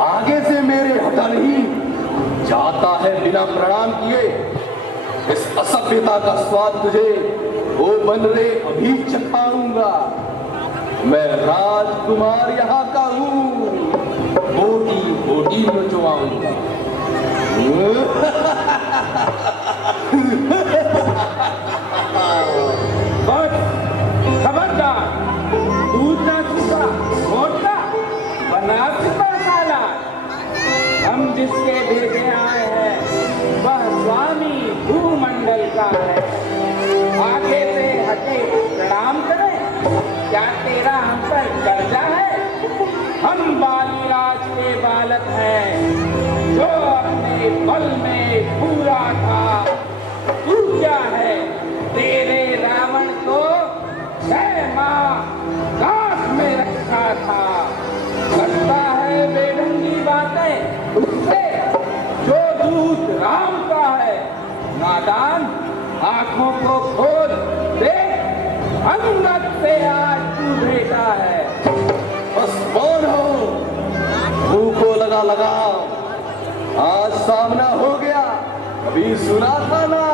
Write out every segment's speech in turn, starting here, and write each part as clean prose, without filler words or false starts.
आगे से मेरे हटा नहीं जाता है बिना प्रणाम किए। इस असभ्यता का स्वाद तुझे वो बन रे अभी चखाऊंगा। मैं राजकुमार यहाँ का हूँ, बोटी बोटी नचवाऊंगा। बस खबरदार, दूध ना सूखा मोटा बना सूखा साला। हम जिसके भेजे आए हैं वह स्वामी भूमंडल का है। आगे से हटे प्रणाम करें, क्या तेरा हम पर कर्जा है? हम बालीराज के बालक हैं, जो अपने बल में पूरा था। तू क्या है? तेरे रावण को 6 माह काट में रखा था। करता है बेढंगी बातें उससे जो दूत राम का है। नादान, आंखों को खोल देख, अंगद से आज तू भेटा है। बस कौन हो? मुंह को लगा लगा, आज सामना हो गया। अभी सुना था ना,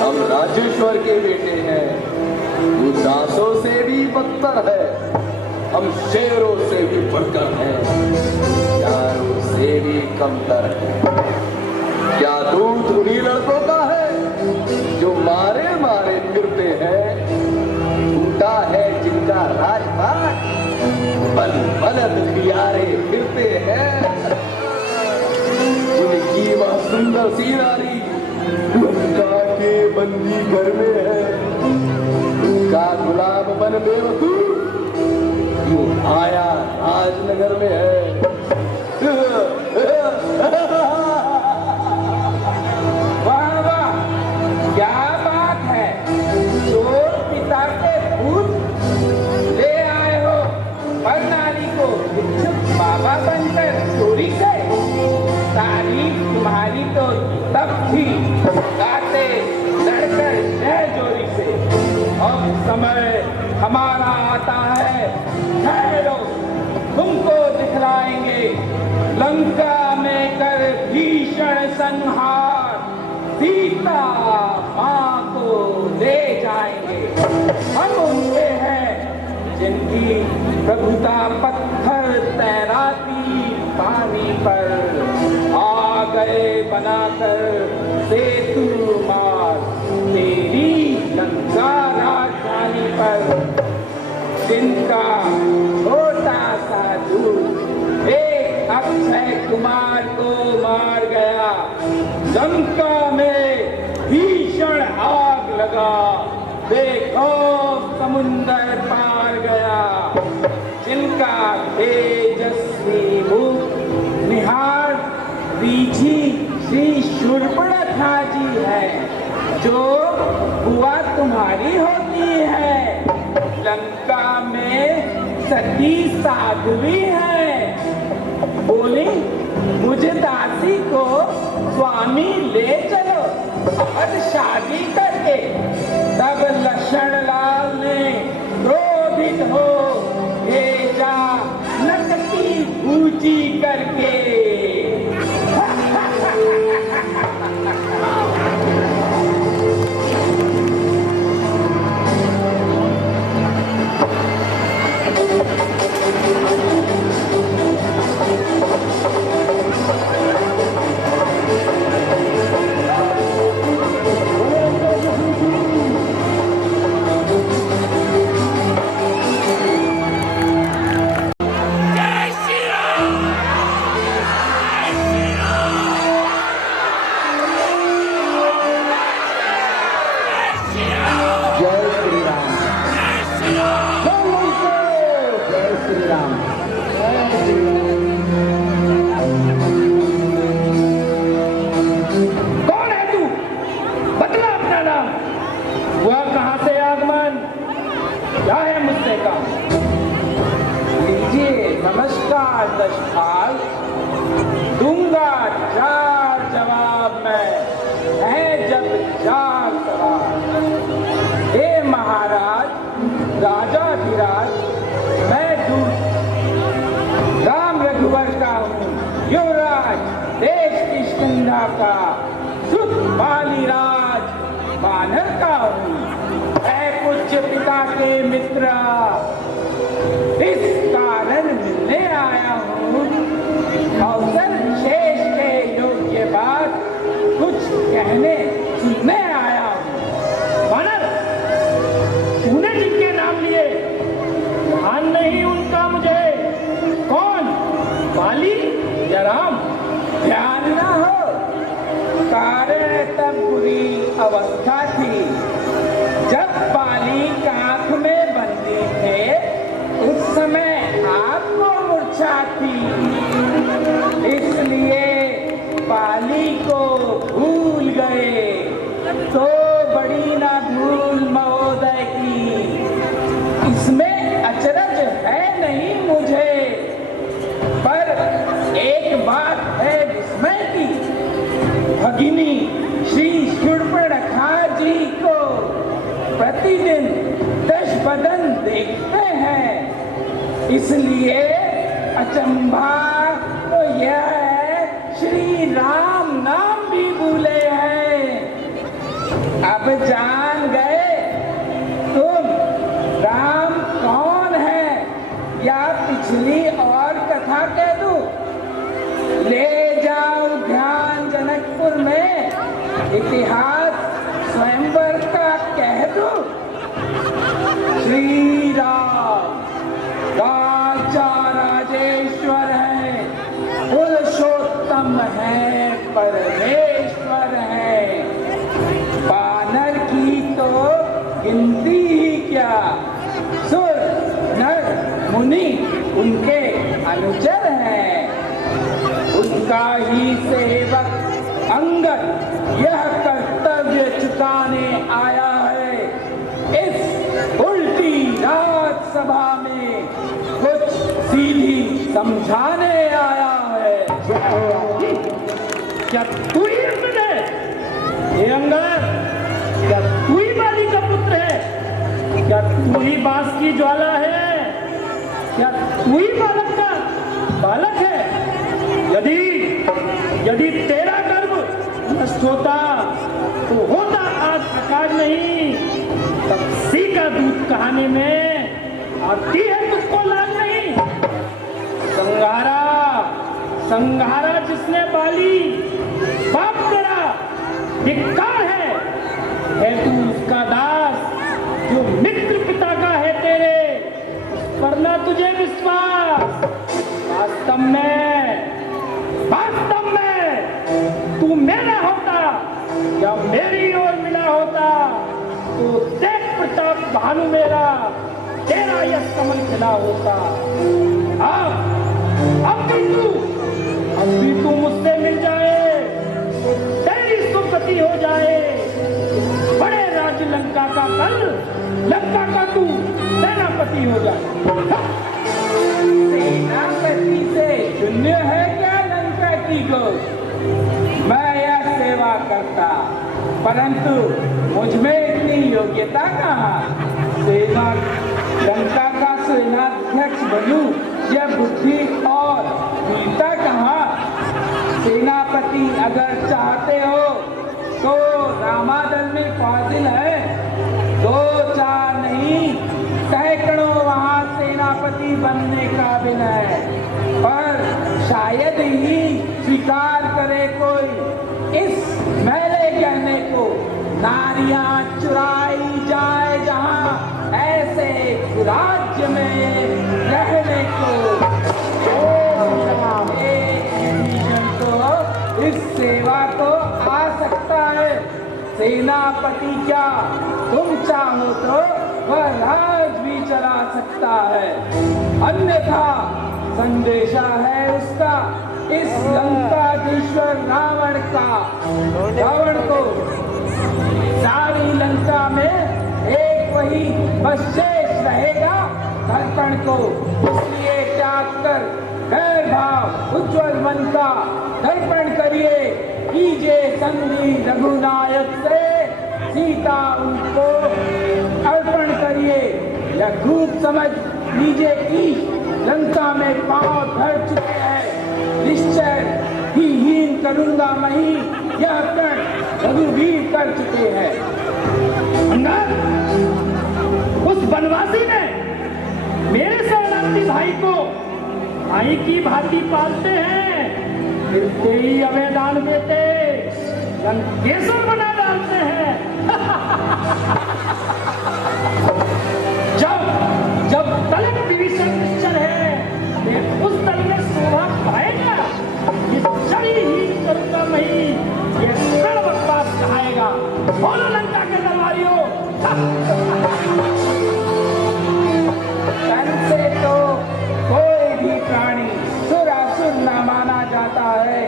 हम राजेश्वर के बेटे हैं। तू दासों से भी बदतर है, हम शेरों से भी बढ़कर हैं, यारों से भी कमतर है। क्या दूध उन्हीं लड़कों का है जो मारे मारे फिरते हैं? टूटा है जिनका राजपाट, बल बलद खियारे फिरते हैं। जिनकी वह सुंदर सी नारी लंका के बंदी घर में है, उनका गुलाम बन बेवकूफ क्यों आया राजनगर में है? वाह वाह, क्या बात है। चोर पिता के भूत ले आए हो प्रणाली को भिक्षुक बाबा बनकर चोरी से। तारीफ तुम्हारी तो तब थी गाते लड़कर जय जोरी से। अब समय हमारा आता है, ठहरो तुमको दिखलाएंगे लंका में कर भीषण संहार। सीता माँ को ले जाएंगे। हम उनके हैं जिनकी प्रभुता पत्थर तैराती पानी पर। आ गए बनाकर सेतु मार तेरी लंका राजधानी पर। जिनका छोटा सा दूत एक अक्षय कुमार को मार गया, लंका में भीषण आग लगा, देखो समुंदर पार गया। जिनका तेजस्वी मुख निहार रीझी श्री शूर्पणखा जी है, जो बुआ तुम्हारी होती है। लंका में सती साध्वी है, बोली मुझे दासी को स्वामी ले चलो और शादी करके। तब लक्ष्मण लाल ने क्रोधित हो भेजा नकटी पूजी करके। नमस्कार दशपाल, दूंगा 4 जवाब मैं, है जब 4 सवाल। हे महाराज, राजाधिराज, मैं दूत राम रघुवर का हूँ, युवराज देश किष्किंधा का, सुत बालीराज वानर का हूँ। मैं पूज्य पिता के मित्र, इस कारण मिलने आया हूँ। अवसर विशेष के योग्य बात कुछ कहने सुनने आया हूँ। वानर, तूने जिनके नाम लिए ध्यान नहीं उनका मुझे, कौन, बाली या राम? ध्यान न हो, कारण तब बुरी अवस्था थी जब बाली की आंख में बंदी थे, उस समय आपको मूर्छा थी, इसलिए बाली को भूल गए। तो बड़ी ना भूल महोदय की, इसमें अचरज है नहीं मुझे, पर एक बात है विस्मय की। भगिनी श्री शूर्पणखा जी को प्रतिदिन दशबदन देखते हैं, इसलिए अचंभा तो यह है श्री राम नाम भी भूले हैं। अब जान गए तुम राम कौन है, या पिछली और कथा कह दूं? ले जाओ ध्यान जनकपुर में इतिहास स्वयंवर का कह दूं। श्री राम राजा राजेश्वर है, पुरुषोत्तम है, परमेश्वर है। वानर की तो गिनती ही क्या, सुर नर मुनि उनके अनुचर हैं। उनका ही सेवक अंगद यह कर्तव्य चुकाने आया है। इस उल्टी राजसभा में कुछ सीधी समझाने आया है। क्या तू ही अंगद है? ये अंगद, क्या तू ही बाली का पुत्र है? क्या तू ही बांस की ज्वाला है? क्या तू ही बालक का बालक है? यदि तेरा गर्भ नष्ट होता तो होता आज प्रकाश नहीं, तब सी का दूध कहानी में आती है तुझको लाज नहीं। संघारा जिसने बाली बाप तेरा, धिक्कार है तू उसका दास, जो मित्र पिता का है तेरे, पर ना तुझे विश्वास। वास्तव में तू मेरा होता या मेरी ओर मिला होता, तो देख प्रताप भानु मेरा, तेरा यश कमल खिला होता। अब भी तू मुझसे मिल जाए, तेरी सुगति हो जाए। बड़े राज्य लंका का कल, लंका का तू सेनापति हो जाए। सेनापति से शून्य है क्या लंका की गोद? मैं यह सेवा करता, परंतु मुझ में इतनी योग्यता कहाँ? लंका का सेनाध्यक्ष बनूं, यह बुद्धि और वीरता कहाँ? सेनापति अगर चाहते हो तो रामादल में फाजिल है, 2-4 नहीं सैकड़ों वहां सेनापति बनने काबिल है, पर शायद ही स्वीकार करे कोई इस मैले कहने को। नारियां चुराई जाए जहां ऐसे राज्य में रहने को, तो इस सेवा को आ सकता है। सेनापति क्या तुम चाहो तो वह राज भी चला सकता है, अन्यथा संदेशा है उसका इस लंकाधीश्वर रावण का। रावण को सारी लंका में एक वही बस शेष रहेगा, दर्पण को, इसलिए त्याग कर गैर भाव उज्ज्वल मन का दर्पण करिए, कीजिए संधि रघुनायक से, सीता उनको अर्पण करिए। यह खूब समझ लीजिए की लंका में पांव धर चुके हैं। निश्चय ही हीन करूंगा मही, यह कण रघुवीर कर चुके हैं। अंगद, उस बनवासी ने मेरे शरणार्थी भाई को भाई की भांति पालते हैं, फिर तेरी अवैधान देते लंकेश्वर बना डालते हैं। जब तलक विभीषण निश्चल है, फिर उस तल में शोभा पाएगा। निश्चय ही करूंगा मही, ये सर्वपास कहाएगा। बोलो लंका के दरबारियों। तन से तो कोई भी प्राणी सुरासुर न माना जाता है,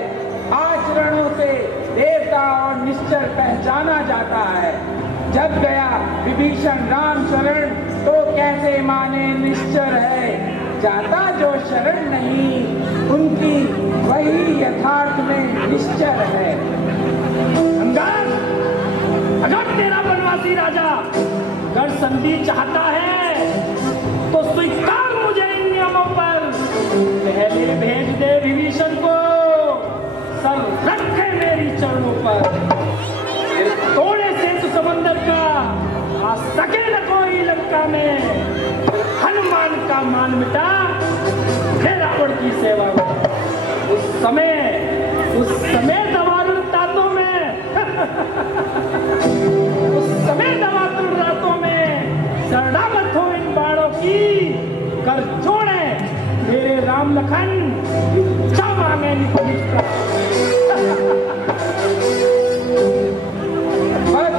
आचरणों से देवता और निश्चर पहचाना जाता है। जब गया विभीषण राम शरण, तो कैसे माने निश्चर है। जाता जो शरण नहीं, उनकी वही यथार्थ में निश्चर है। अंगद, अगर तेरा बनवासी राजा अगर संधि चाहता है तो स्वीकार मुझे इन नियमों पर। पहले भेज दे विभीषण को, सर रखे मेरी चरणों पर। फिर तोड़े सेतु समंदर का आ सके न कोई लंका में। फिर हनुमान का मान मिटा फिर रावण की सेवा में। उस समय दवारुण तातों में उस समय दवारुण रातों में शरणागत हो इन बाणों की। कर जोड़े मेरे राम लखन, इच्छा मांगे निष्ठा। बस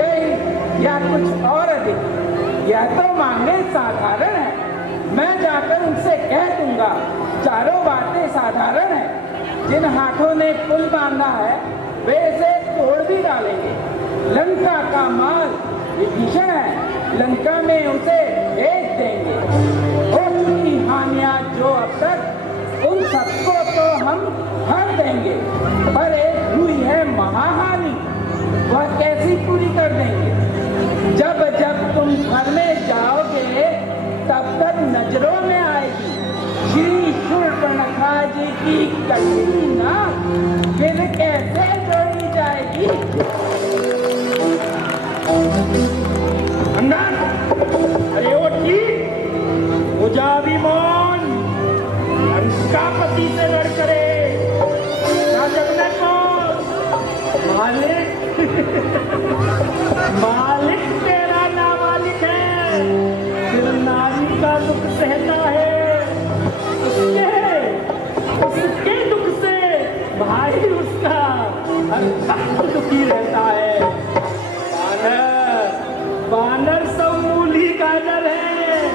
यही या कुछ और अधिक, यह तो मांगे साधारण है। मैं जाकर उनसे कह दूंगा, चारों बातें साधारण है। जिन हाथों ने पुल बांधा है वे इसे तोड़ भी डालेंगे। लंका का माल विभीषण है, लंका में उसे भेज देंगे। हो चुकी हानियां जो अब तक, उन सबको तो हम भर देंगे। पर एक हुई है महाहानि, वह कैसी पूरी कर देंगे। जब जब तुम घर में जाओगे तब तक नजरों में आएगी श्री शूर्पणखा जी की कटनी ना, फिर कैसे जोड़ी जाएगी। अंगद, अरे ओ ठीक हो जा भी मौन। लंकापति से लड़ करे राजगने को मालिक तेरा नामालिक है। फिर नारी का दुख सहता है, उसके दुख से भाई उसका हर वक्त दुखी रहता है। बानर सब मूली गाजर है,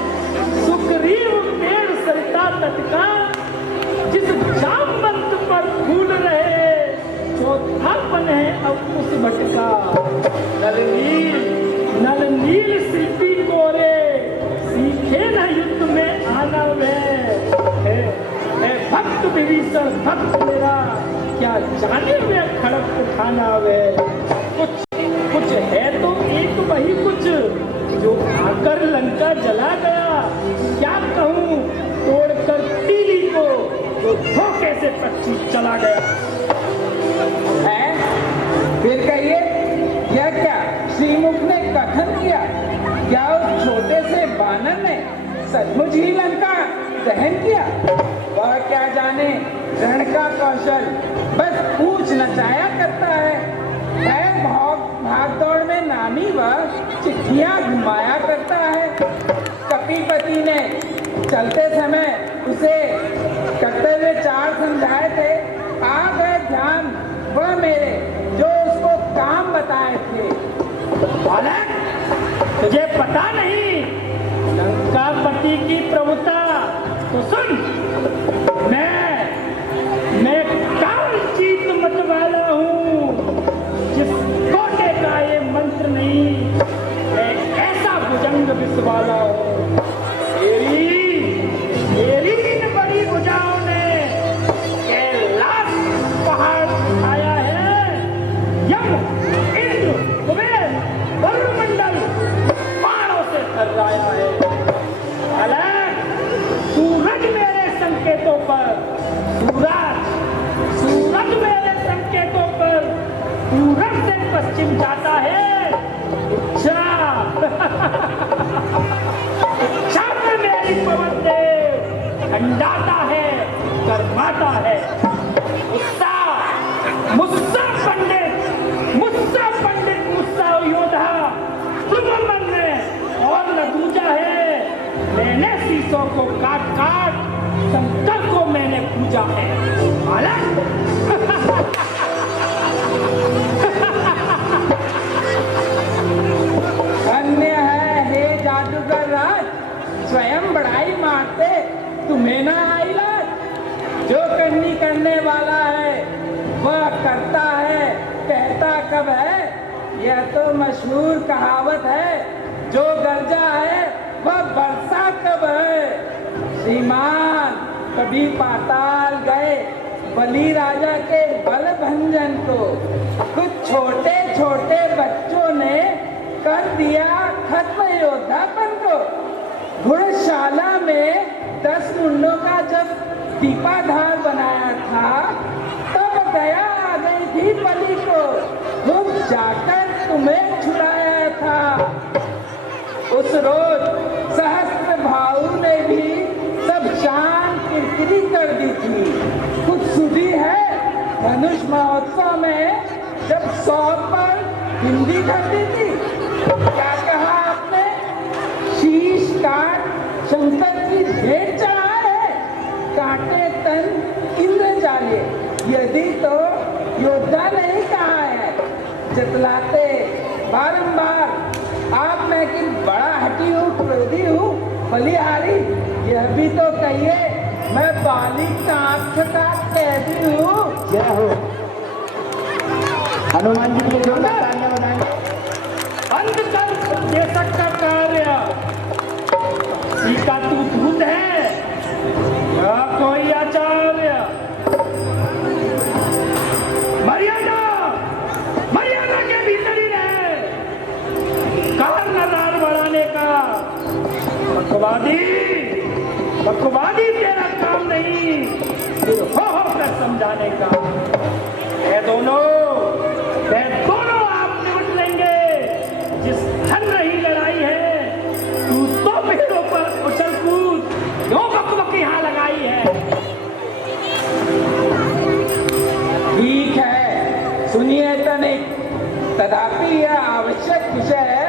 सुग्रीव पेड़ सरिता तट का। जिस जामवंत पर फूल रहे, चौथापन है अब उस भटका। नल नील शिल्पी कोरे, सीखे न युद्ध में आना वे। भक्त विभीषण भक्त मेरा, क्या जाने में खड़क उठाना वे। कुछ है तो एक वही कुछ, जो आकर लंका जला गया। क्या कहूँ तोड़कर तीली को, जो धोखे से पक्षी चला गया है। फिर कहिए, यह क्या श्रीमुख ने कथन किया? क्या उस छोटे से बानर ने सचमुच ही लंका दहन किया? वह क्या जाने रण का कौशल, बस पूछ नचाया करता है। भाग दौड़ में नामी वह चिट्ठियां घुमाया करता है। कपीपति ने चलते समय उसे कर्तव्य 4 समझाए थे, आ गए ध्यान वह मेरे जो उसको काम बताए थे। बालक, तुझे पता नहीं लंकापति की प्रभुता? तो सुन, मैं काल जीत मत वाला हूँ। जिस कोटे का ये मंत्र नहीं, मैं ऐसा भुजंग विषवाला हूँ। मेरी इन बड़ी भुजाओं ने कैलाश पहाड़ उठाया है। यम, इंद्र, कुबेर, वरुणमंडल बाणों से थर्राया है। बालक, दंडाता है, करवाता है। मुस्सा पंडित मुस्सा योद्धा तुम मन में और न दूजा है। मैंने शीशों को काट काट शंकर को मैंने पूजा है। मालक धन्य है हे जादूगर राज, स्वयं बड़ाई मारते तुम्हें ना आई लाज। जो करने वाला है वह करता है, कहता कब है यह तो मशहूर कहावत है। जो गरजा है वह बरसा कब है। श्रीमान कभी पाताल गए बलि राजा के बल भंजन को। कुछ छोटे छोटे बच्चों ने कर दिया खत्म योद्धापन को। घुड़शाला में 10 मुंडों का जब दीपाधार बनाया था तब दया आ गई थी बलि को। खुद जाकर तुम्हें छुड़ाया था। उस रोज सहस्त्र भाऊ ने भी सब शान किरकिरी कर दी थी। कुछ सुधी है धनुष महोत्सव में जब 100 पर हिंदी करती थी। क्या कहा आपने? शीश काट शंकर की भेंट चढ़ाए है, काटे तन इंद्र जाले। यदि तो योद्धा नहीं कहा है। जतलाते बारंबार आप मैं कि बड़ा हटी हूँ, क्रोधी हूँ, बलिहारी। यह भी तो कहिए मैं बालिक का आंख का कैदी हूँ। जय हो हनुमान जी के जोरदार तालियां बजाएं। अंत कर ये सकता कार्य सीता तू दूत है या कोई आचार्य। मर्यादा के भीतर ही रहे। कार नजार बढ़ाने का बकवादी तेरा काम नहीं, फिर हो कर समझाने का। ये दोनों आप निपट लेंगे। जिस धन रही लड़ाई है तू तो पेड़ों पर उछल कूद क्यों बकबक यहाँ लगाई है। ठीक है सुनिए तनिक, तथापि यह आवश्यक विषय है,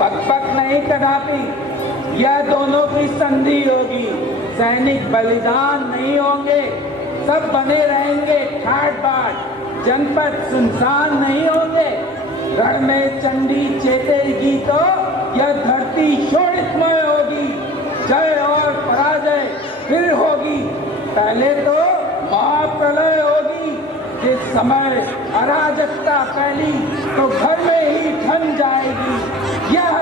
बकबक नहीं कदापि। यह दोनों की संधि होगी, सैनिक बलिदान नहीं होंगे, सब बने रहेंगे ठाट बाट। जनपद सुनसान नहीं होंगे, रण में चंडी चेतेगी तो यह धरती शोणितमय होगी। जय और पराजय फिर होगी। पहले तो महाप्रलय होगी। जिस समय अराजकता फैली तो घर में ही ठन जाएगी। यह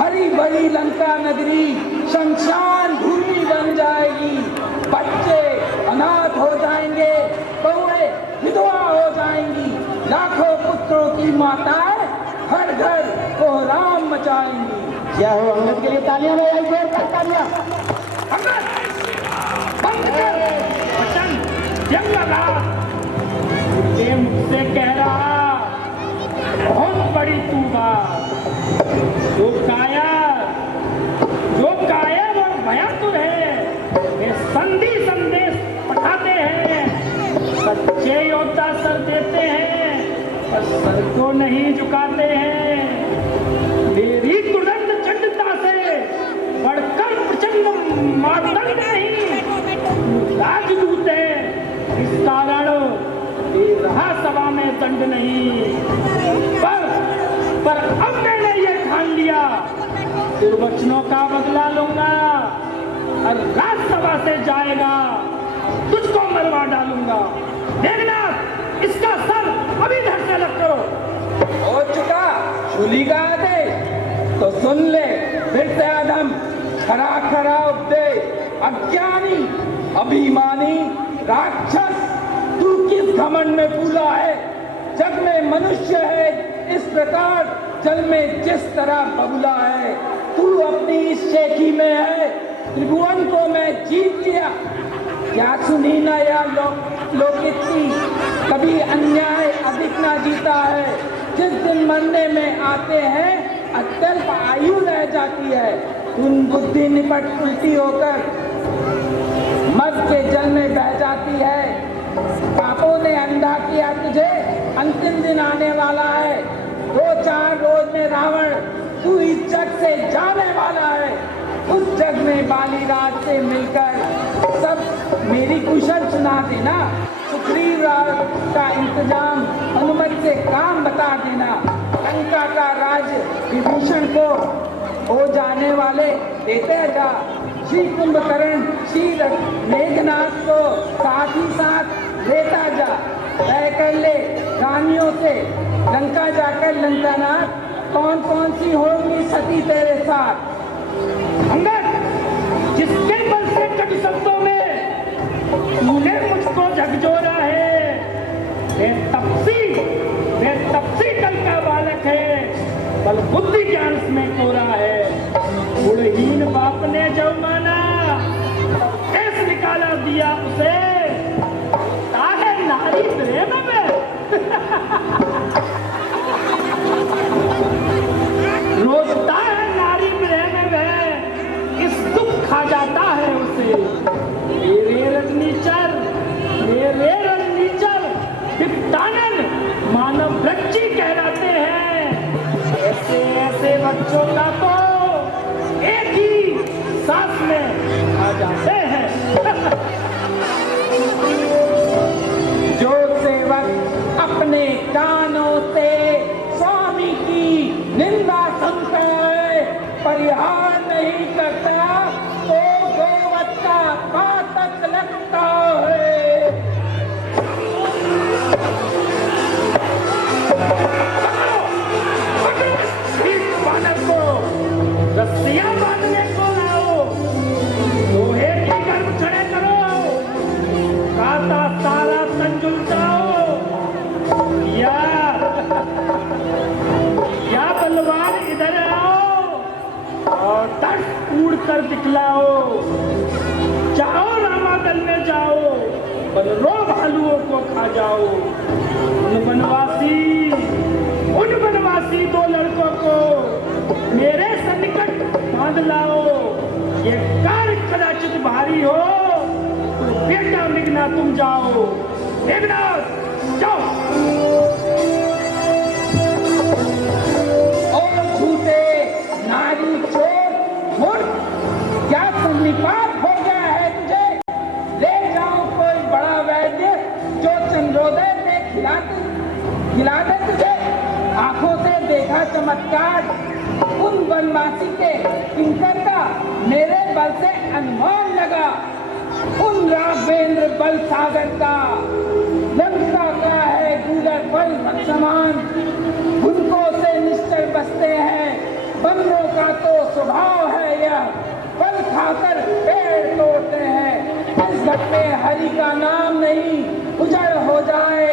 हरी भरी लंका नगरी शमशान भूमि बन जाएगी। बच्चे अनाथ हो जाएंगे, बहुएं विधवा हो जाएंगी। लाखों पुत्रों की माताएं हर घर कोहराम मचाएंगी। जय हो अंगद के लिए तालियां बजाई, जोरदार तालियां। अंगद बंद कर वचन जंग लगा। ये मुझसे कह रहा बहुत बड़ी तू बात। जो कायर और भयंकर है ये संधि संदेश पठाते हैं। सच्चे योद्धा सर देते हैं पर सर को नहीं झुकाते हैं। मेरी तुरंत चंडता से बढ़कर प्रचंड मातंग नहीं, राजदूत है इस कारण रहा सभा में दंड नहीं। पर अब मैंने ये ठान लिया, दुर्वचनों का बदला लूंगा और राज्यसभा से जाएगा, तुझको मरवा डालूंगा। देखना इसका सर अभी धड़ से अलग करो। हो चुका शूली का आदेश तो सुन ले फिर से अधम खरा खरा उपदेश। अज्ञानी अभिमानी राक्षस तू किस घमंड में फूला है। जग में मनुष्य है इस प्रकार, जल में जिस तरह बबुला है। तू अपनी इस शेखी में है, त्रिभुवन को मैं जीत लिया। क्या सुनी ना या लोकित्री, कभी अन्याय अधिक ना जीता है। जिस दिन मरने में आते हैं अत्यल्प आयु रह जाती है। तुम बुद्धि निपट उल्टी होकर के जल में बह जाती है। पापों ने अंधा किया तुझे, अंतिम दिन आने वाला है। 2-4 रोज में रावण तू इस जग से जाने वाला है। उस जग में बाली राज से मिलकर सब मेरी कुशल सुना देना। सुग्रीव राज का इंतजाम हनुमत से काम बता देना। लंका का राज विभीषण को हो जाने वाले देते जा। श्री कुंभकर्ण श्री मेघनाथ को साथ ही साथ लेता जा। तय कर ले रानियों से लंका जाकर लंकानाथ कौन कौन सी होंगी सती तेरे साथ। अंगद, जिसके बल से जग शब्दों में तूने मुझको झकझोरा है, वे तपसी कल का बालक है, बल बुद्धि ज्ञान में कोरा है। गुणहीन बाप ने जब माना कैसे निकाला दिया उसे, ताहे नारी प्रेम में रोता है नारी प्रेम में, इस दुख खा जाता है उसे। मेरे रजनीचर विपदानन मानव वृक्षी कहलाते हैं। ऐसे ऐसे बच्चों का तो एक ही सांस में आ जाते हैं। जो सेवक अपने कानों से स्वामी की निंदा सुनता है, परिहार नहीं करता, तो गोवत का पातक लगता है। रस्सियां बांधने को लाओ, लोहे की गर्म छड़े करो, काता सारा संजुल जाओ। या बलवान इधर आओ और तट उड़ कर दिखलाओ। जाओ रामादल में जाओ, बलरो भालुओं को खा जाओ। उन बनवासी 2 लड़कों को मेरे सन्निकट बांध लाओ। ये कार्य कदाचित भारी हो तो बेटा मेघनाथ तुम जाओ। मेघनाथ जाओ। और झूठे नारी चोर मूर्ख, क्या सन्निपात हो गया है तुझे? ले जाओ कोई बड़ा वैद्य जो चंद्रोदय में खिला दे तुझे। आंखों से देखा चमत्कार उन वनवासी के किंकर का मेरे बल से अनुमान लगा। उन राघवेंद्र बल सागर का लंका का है गूलर बल समान। उनको से निश्चल बसते हैं, बंदरों का तो स्वभाव है यह, बल खाकर पेड़ तोड़ते हैं। इस घट में हरि का नाम नहीं, उजड़ हो जाए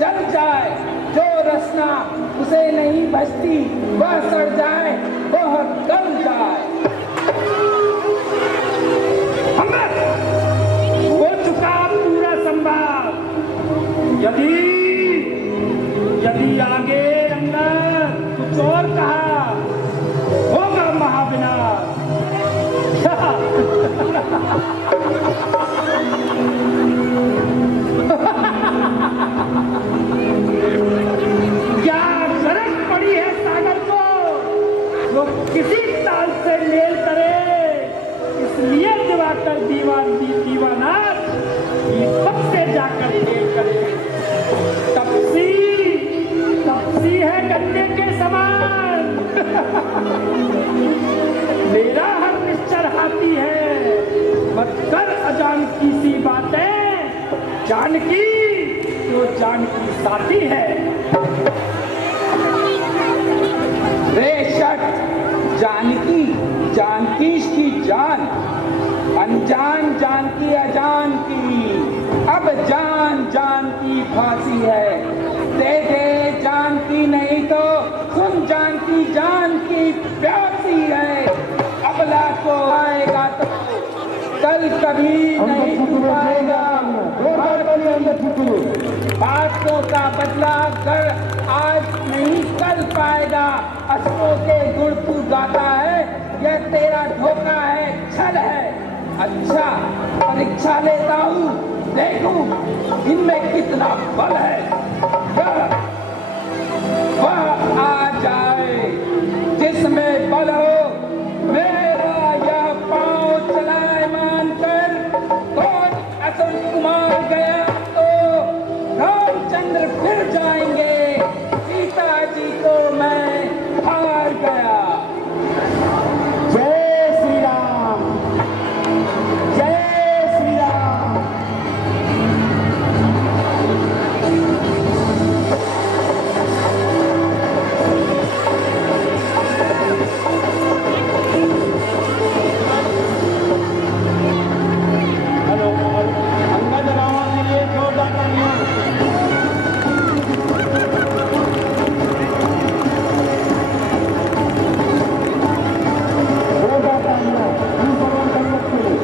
जल जाए जो रसना उसे नहीं बचती, वह सड़ जाए वह गल जाए। हो चुका पूरा संवाद, यदि आगे अंगद कुछ और कहा होगा महाविनाश। क्या गरज पड़ी है सागर को जो किसी ताल से मेल करे, इसलिए दिवाकर दीवाना दीपक से जाकर खेल करे। तपसी है गन्ने के समान मेरा हर निश्चर हाथी है। मत कर अजानकी सी बातें, जानकी तो जानकी साथी है। रे शट जानकी की जान, अनजान जानकी अजान की, अब जान की फांसी है। दे जानकी नहीं तो सुन जानकी जान की प्यासी है। अबला को आएगा तो कल कभी नहीं छुपाएगा। बातों का बदला कर आज नहीं कल पाएगा। असुरों के गुण तू गाता है, यह तेरा धोखा है, छल है। अच्छा परीक्षा लेता हूँ, देखूं इनमें कितना बल है। वह आ जाए जिसमें बल हो, मेरा यह पांव चलायमान कर कौन असुर कुमार गया तो रामचंद्र फिर जाएंगे, सीता जी को मैं हार गया। जय श्री राम, जय श्री राम। हेलो, अंगद रावण ने ये जोरदार तालियां। जोरदार तालियां इन सबों संगत के लिए।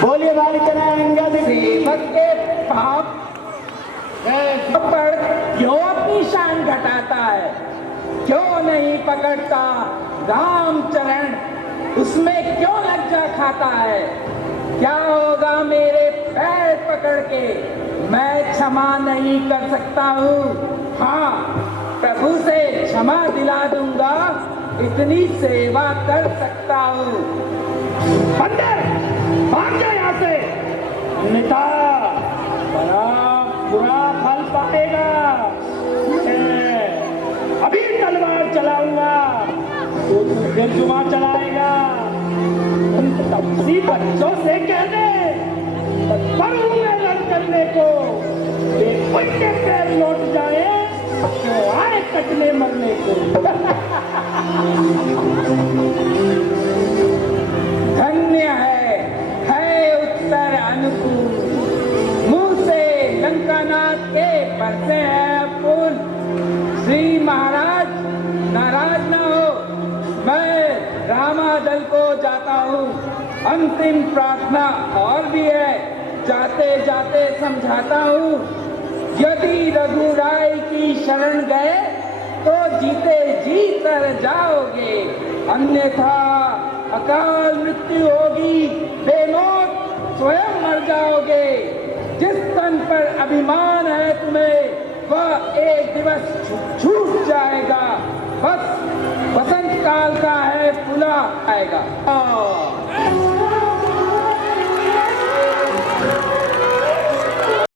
बोलिए बालिका अंगद की। सेवक के पाप पर क्यों अपनी शान घटाता है, क्यों नहीं पकड़ता रामचरण, उसमें क्यों लज्जा खाता है। क्या होगा मेरे पैर पकड़ के, मैं क्षमा नहीं कर सकता हूँ। हाँ, प्रभु से क्षमा दिला दूंगा, इतनी सेवा कर सकता हूँ। अंदर भाग जा यहाँ से, अन्यथा बड़ा बुरा फल पाएगा। मैं अभी तलवार चलाऊंगा तो तू फिर जुमा चलाएगा। उन तपसी बच्चों से कह दे तत्पर हूं मैं लड़ करने को, वे उनके पैर लौट जाए तो आए कटने मरने को। धन्य है उत्तर अनुकूल, मुंह से लंकानाथ के बरसे है फूल। श्री महाराज नाराज न हो, मैं रामादल को जाता हूँ। अंतिम प्रार्थना और भी है, जाते जाते समझाता हूँ। यदि रघुराय की शरण गए तो जीते जी तर जाओगे, अन्यथा अकाल मृत्यु होगी, बेमौत स्वयं मर जाओगे। जिस तन पर अभिमान है तुम्हें, वह एक दिवस छूट जाएगा। बस बसंत काल का है, फूला आएगा।